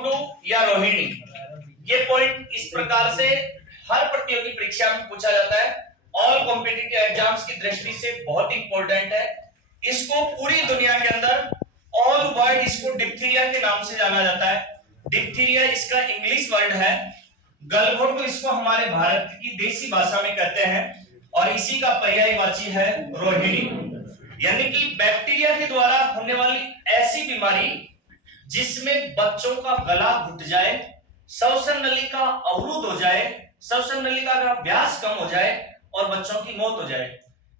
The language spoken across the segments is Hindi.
गलघोटू या रोहिणी। ये पॉइंट इस प्रकार से हर प्रतियोगी परीक्षा में पूछा जाता है, ऑल कॉम्पिटिटिव एग्जाम्स की दृष्टि से बहुत इंपॉर्टेंट है। इसको पूरी दुनिया के अंदर ऑल वर्ल्ड इसको डिप्थीरिया के नाम से जाना जाता है। डिप्थीरिया इसका इंग्लिश वर्ड है, गलघोटू इसको हमारे भारत की देसी भाषा में कहते हैं, और इसी का पर्यायवाची है रोहिणी। यानी कि बैक्टीरिया के द्वारा होने वाली ऐसी बीमारी जिसमें बच्चों का गला घुट जाए, श्वसन नलिका अवरुद्ध हो जाए, श्वसन नलिका का व्यास कम हो जाए और बच्चों की मौत हो जाए।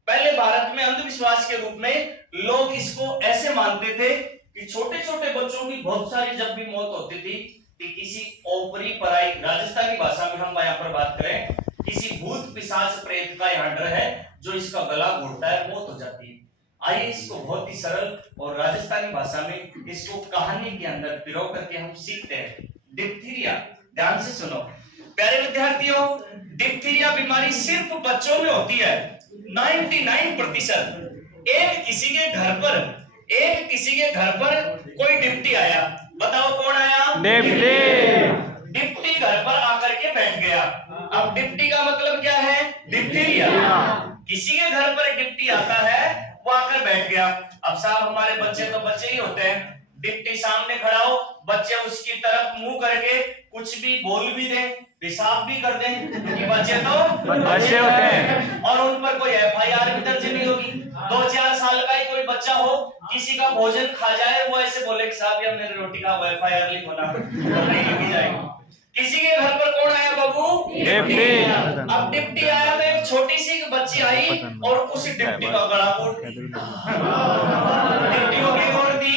पहले भारत में अंधविश्वास के रूप में लोग इसको ऐसे मानते थे कि छोटे छोटे बच्चों की बहुत सारी जब भी मौत होती थी कि किसी ओपरी पराई, राजस्थानी भाषा में हम यहाँ पर बात करें, किसी भूत पिशाच प्रेत का यहाँ डर है जो इसका गला घोटता है, मौत हो जाती है। आइए इसको बहुत ही सरल और राजस्थानी भाषा में इसको कहानी के अंदर पिरो करके हम सीखते हैं। डिप्थीरिया, ध्यान से सुनो प्यारे विद्यार्थियों, डिप्थीरिया बीमारी सिर्फ बच्चों में होती है। 99%। एक किसी के घर पर कोई डिप्टी आया, बताओ कौन आया? डिप्टी घर पर आकर के बैठ गया। अब डिप्टी का मतलब क्या है? डिप्थीरिया। किसी के घर पर डिप्टी आता है, वो आकर बैठ गया। अब साहब हमारे बच्चे तो बच्चे ही होते हैं, डिप्टी सामने खड़ा हो, बच्चे उसकी तरफ मुंह करके कुछ भी बोल भी दे, पेशाब भी कर दें, क्योंकि बच्चे तो बच्चे होते हैं और उन पर कोई एफआईआर भी दर्ज नहीं होगी। 2-4 साल का ही कोई बच्चा हो, किसी का भोजन खा जाए, वो ऐसे बोले कि साहब ये मेरी रोटी का एफआईआर लिख होना नहीं लिखी जाएगी। किसी के घर पर कौन आया बाबू? डिप्टी। अब डिप्टी आया तो एक छोटी सी बच्ची आई और उस डिप्टी का गला घोट डिप्टी को क्या घोट दी?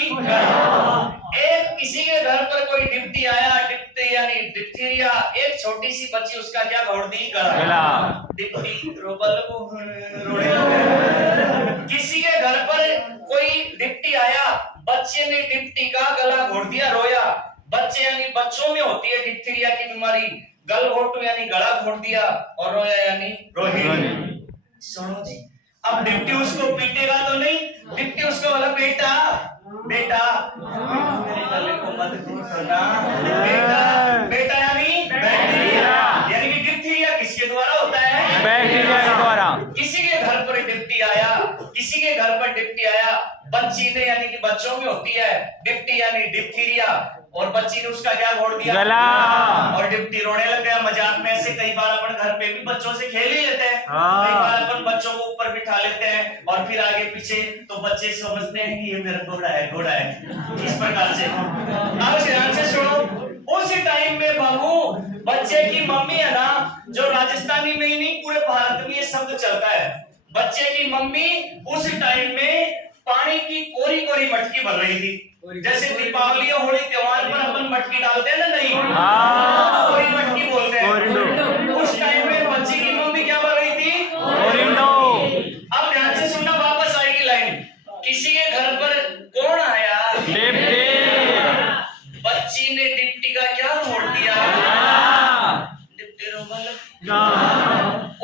एक किसी के घर पर कोई डिप्टी आया, डिप्टी यानी डिप्थीरिया, एक छोटी सी बच्ची उसका क्या घोट दी? गला। डिप्टी रोबल को रोने लगा। किसी के घर पर कोई डिप्टी आया, बच्चे ने डिप्टी का गला घोट दिया, रोया। बच्चे यानी बच्चों में होती है डिप्थीरिया की बीमारी, गलघोटू यानी गला घोट दिया और रोया यानी रोहिणी। सुनो जी, अब डिप्टी उसको पीटेगा तो नहीं, डिप्टी उसको बोला बेटा बेटा मेरे गले को मत घोटना, बेटा यानी बैक्टीरिया, यानी कि डिप्थीरिया किसके द्वारा होता है? बैक्टीरिया के द्वारा। किसी के घर पर डिप्टी आया, बच्ची ने यानी कि बच्चों में होती है डिप्टी यानी डिप्थीरिया, और बच्ची ने उसका क्या घोट दिया? गला। और डिप्टी रोने लग गया। मजाक में ऐसे कई बार अपन घर पे भी बच्चों से खेल ही लेते हैं, कई बार अपन बच्चों को ऊपर बिठा लेते हैं और फिर आगे पीछे, तो बच्चे समझते हैं कि ये मेरा घोड़ा है इस प्रकार से। अब ध्यान से सुनो, उस टाइम में बाबू बच्चे की मम्मी है ना, जो राजस्थानी में ही नहीं पूरे भारत में ये शब्द चलता है, बच्चे की मम्मी उस टाइम में पानी की कोरी कोरी मटकी भर रही थी। जैसे दीपावली और होली त्योहार पर अपन मटकी डालते हैं ना, नहीं कोरी मटकी बोलते हैं। उस टाइम में बच्ची की मम्मी क्या भर रही थी? अब ध्यान से सुनना, वापस आएगी लाइन। किसी के घर पर कौन आया? बच्ची ने डिप्टी का क्या घोट दिया? डिप्टी रोबल।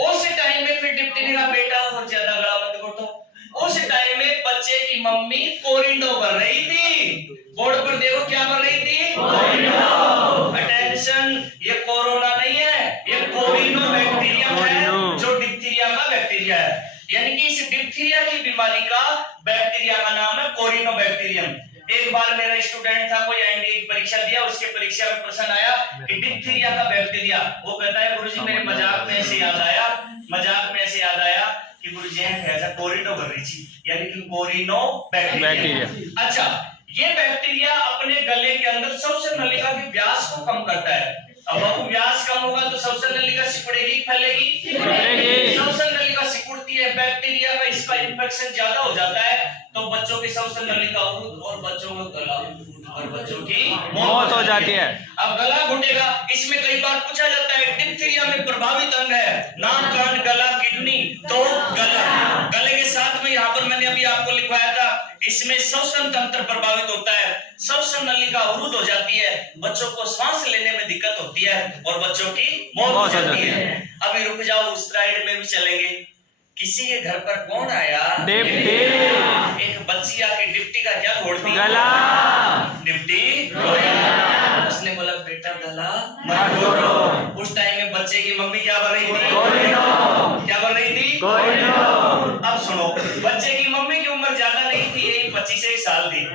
उस टाइम में फिर डिप्टी ने कहा बेटा और ज्यादा गला मत घोटो। उस टाइम में बच्चे की मम्मी कोरिंडो भर रही थी। बोर्ड पर देखो क्या भर रही थी? कोरिंडो। अटेंशन, ये कोरोना नहीं है, ये कोरिंडो बैक्टीरियम है, जो डिप्थीरिया का बैक्टीरिया है। यानी कि इस डिप्थीरिया की बीमारी का बैक्टीरिया का नाम है कोरिनो बैक्टीरियम। एक बार मेरा स्टूडेंट था, कोई एनडीए की परीक्षा दिया, उसके परीक्षा में प्रश्न आया कि डिप्थीरिया का बैक्टीरिया, वो कहता है गुरुजी मेरे मजाक में ऐसे याद आया कि गुरुजी ऐसा कोरिनो भर रही थी, यानी कि कोरिनो बैक्टीरिया। अच्छा, ये बैक्टीरिया अपने गले के अंदर श्वसन नलिका के व्यास को कम करता है। अब वो व्यास कम होगा तो श्वसन नलिका सिकुड़ेगी, फैलेगी। श्वसन नलिका सिकुड़ती है, बैक्टीरिया का इसका इन्फेक्शन ज्यादा हो जाता है, तो बच्चों की श्वसन नलिका अवरुद्ध और बच्चों को गला और बच्चों की मौत हो जाती है। अब गला घुटेगा, इसमें कई बार पूछा जाता है डिप्थीरिया में प्रभावित अंग है, नाक, कान, गला, किडनी, तो गले के साथ में यहाँ पर मैंने अभी आपको लिखवाया था, इसमें श्वसन तंत्र प्रभावित होता है, श्वसन नलिका अवरुद्ध हो जाती है, बच्चों को सांस लेने में दिक्कत होती है और बच्चों की मौत हो जाती है। अभी रुक जाओ, उस स्लाइड में भी चलेंगे। किसी के घर पर कौन आया? डिप्टी। एक बच्ची आके डिप्टी का क्या घोट दी? गला। डिप्टी उसने हल्ला मत करो। उस टाइम में बच्चे की मम्मी क्या बन रही थी? क्या बन रही थी? अब सुनो, बच्चे की मम्मी की उम्र ज्यादा नहीं थी, यही 25 साल थी।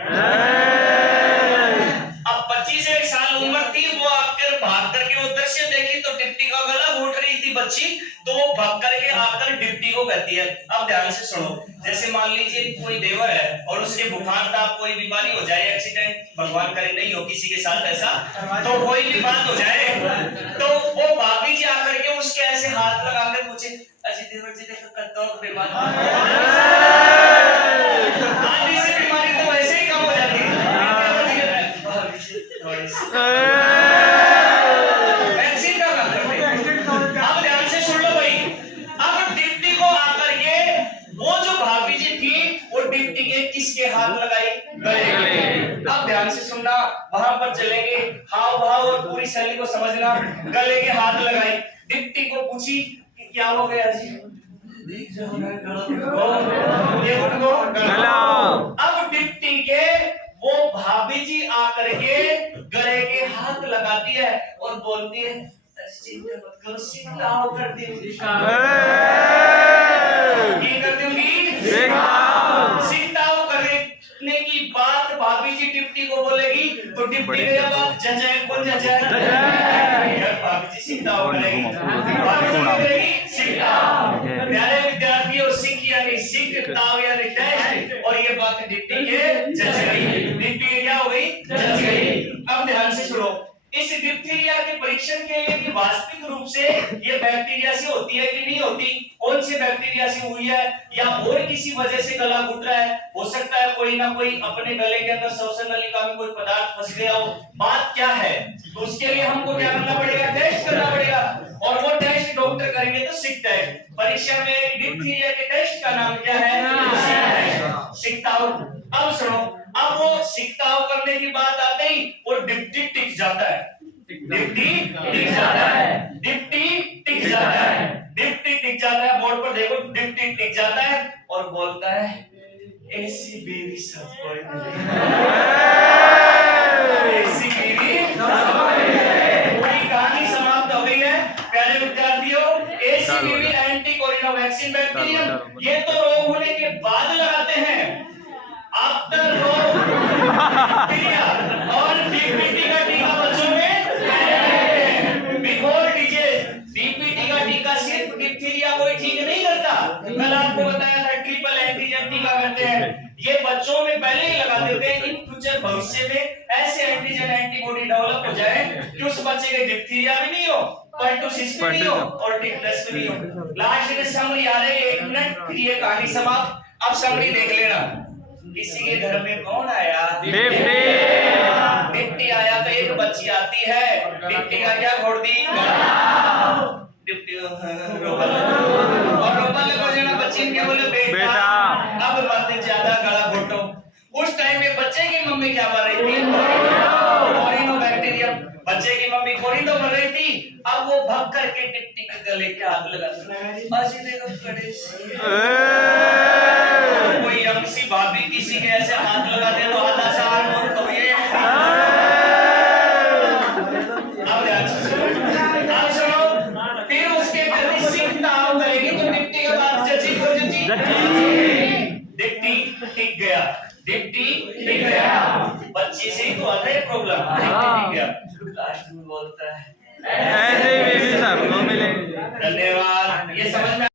अब 25 साल उम्र थी, वो आकर भाग करके वो दृश्य देखी तो डिप्टी का गला घोट रही थी बच्ची, तो वो भाग करके आकर डिप्टी को कहती है। अब ध्यान से सुनो, जैसे मान लीजिए कोई देवर है और उसके बुखार था, कोई बीमारी हो जाए, एक्सीडेंट भगवान करे नहीं हो किसी के साथ ऐसा, तो कोई भी बात हो जाए तो वो भाभी जी आकर के उसके ऐसे हाथ लगाकर पूछे, अजी देवर जी देखो कत्तो बीमार आदि से बीमारी तो वैसे ही कम हो जाती है। वैक्सीन का काम करते हैं। अब ध्यान से सुन लो भाई, अब डिप्टी को आकर के वो जो भाभी जी थी वो डिप्टी के किसके हाथ लगाई? गले के। अब ध्यान से सुनना, वहां पर चलेंगे, हाव भाव और पूरी शैली को समझना। गले के हाथ लगाई, डिप्टी को पूछी कि क्या हो गया जी? अब डिप्टी के वो भाभी जी आकर के गले के हाथ लगाती है और बोलती है, चिंता मत करो, सिकताओ कर दूंगी। सिकताओ करने की बात भाभी जी डिप्टी को बोलेगी तो डिप्टी के जवाब जजाए कौन जजाए? भाभी जी सिकताओ करेगी, भाभी जी करेगी सिकताओ। प्यारे विद्यार्थियों, सिक यानी सिकताओ यानी टेस्ट, और ये बात डिप्टी के जज गई। डिप्टी क्या हो गई? जज गई। अब ध्यान से सुनो, इस डिप्थीरिया के परीक्षण के लिए कि वास्तविक रूप से ये बैक्टीरिया से होती है कि नहीं होती, कौन से बैक्टीरिया से हुई है, या और किसी वजह से गला घुट रहा है, हो सकता है कोई ना कोई अपने गले के अंदर श्वसन नलिका में कोई पदार्थ फंस गया हो, बात क्या है, तो उसके लिए हमको क्या करना पड़ेगा? टेस्ट करना पड़ेगा, और वो टेस्ट डॉक्टर करेंगे तो सिक टेस्ट। परीक्षा में डिप्थीरिया के टेस्ट का नाम क्या है? सिकताओ। अब सुनो, अब वो सिकताओ करने की बात आते ही वो डिप्टी टिक जाता है। डिप्टी टिक जाता है, डिप्टी टिक जाता है, डिप्टी टिक जाता है। बोर्ड पर देखो, डिप्टी टिक जाता है और बोलता है, ऐसी बेबी सबको ऐसी बेबी पूरी कहानी समाप्त हो गई है। प्यारे विद्यार्थियों, ऐसी baby anti corona vaccine bacterium ये तो रोग होने के बाद लगाते हैं, आफ्टर रोग बैक्टीरिया, और डीपीटी का टीका बच्चों में बिफोर डिजीज। डीपीटी का टीका सिर्फ डिप्थीरिया को ही ठीक नहीं करता, कल आपको बताया था ट्रिपल एंटीजन टीका करते हैं, ये बच्चों में पहले ही लगा देते हैं। इन फ्यूचर भविष्य में ऐसे एंटीजन एंटीबॉडी डेवलप हो जाए कि उस बच्चे के डिप्थीरिया भी नहीं हो, पर्टुसिस भी नहीं हो और टिटनेस भी नहीं हो। लास्ट में समरी आ रही है, 1 मिनट, फिर ये कहानी समाप्त। अब समरी देख लेना, किसी के घर में कौन आया? डिप्टी आया तो एक बच्ची आती है, डिप्टी का क्या घोड़ दी? डिप्टी रोबल को जना बच्ची ने क्या बोले? बेटा। अब मत ज्यादा गला घोटो। उस टाइम में बच्चे की मम्मी क्या बन रही थी? कोरिनोबैक्टीरियम। बच्चे की मम्मी कोरिनो बन रही थी। अब वो भग करके डिप्टी के गले के हाथ लगा, अजी देखो कड़े कोई यंगसी भाभी किसी के ऐसे हाथ लगा दे तो आधा साल तो ये। अब सुनो, फिर उसके प्रति सिकताओ करेगी तो डिप्टी के बाद जची को जची, डिप्टी टिक गया, डिप्टी टिक गया। बच्ची से ही तो आता है प्रॉब्लम, डिप्टी टिक गया। लास्ट में बोलता है ऐसे ही सबको मिले। धन्यवाद। ये समझ में